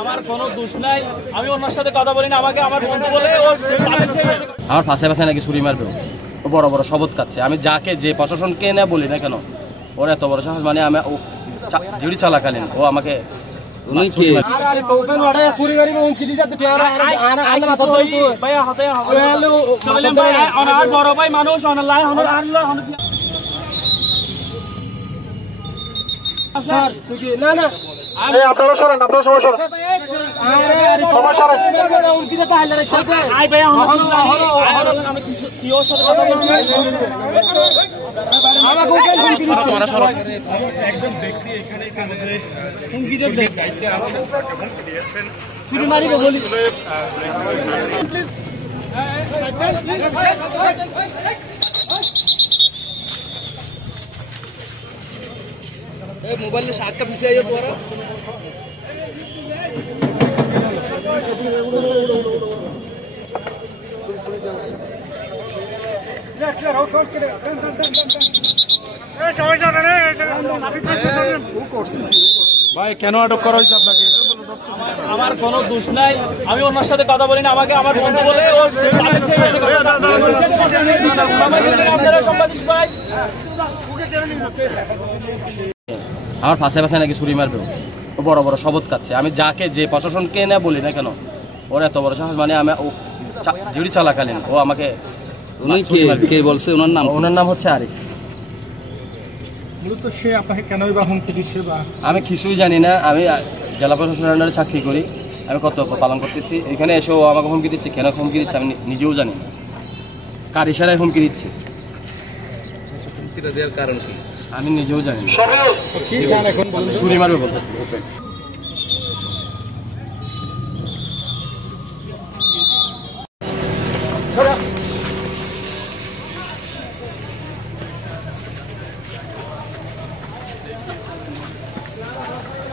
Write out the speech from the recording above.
আমার কোনো দোষ নাই, আমি ওনার সাথে কথা বলি না, আমাকে আমার বন্ধু বলে আমার ফাঁসে ফাঁসে নাকি ছুরি মারবে, ও বড় বড় শপথ খাচ্ছে। আমি যাকে যে প্রশাসনকে না বলি না কেন, ওর এত বড় সাহস, মানে আমি ডিউটি চলাকালীন ও আমাকে বড় ভাই মানুষ আপনারা সরেন, আপনারা সবাই সরেন, সবাই সরেন। মোবাইলে শাকটা পিছিয়ে যাও তোরা। ভাই কেন আটক করা হয়েছে আপনাকে? আমার কোনো দোষ নাই, আমি ওনার সাথে কথা বলি না, আমাকে আমার বন্ধু বলে আমার ফাঁসে ফাঁসে নাকি ছুরি মারবে, ও বড় বড় শপথ খাচ্ছে। আমি যাকে যে প্রশাসনকে না বলি না কেন, ওর এত বড় সাহস, মানে আমি ডিউটি চলাকালীন ও আমাকে কে বলছে, ওনার নাম হচ্ছে আরিফ। মূলত সে আপনাকে কেন হুমকি দিচ্ছে? আমি কিছুই জানি না, আমি জেলা প্রশাসনের আন্ডারে চাকরি করি, আমি কর্তব্য পালন করতেছি। এখানে এসেও আমাকে হুমকি দিচ্ছে, কেন হুমকি দিচ্ছে আমি নিজেও জানি না, কার ইশারায় হুমকি দিচ্ছে দেওয়ার কারণ কি আমি নিজেও জানি না। ছুরি মারবে বলতেছি।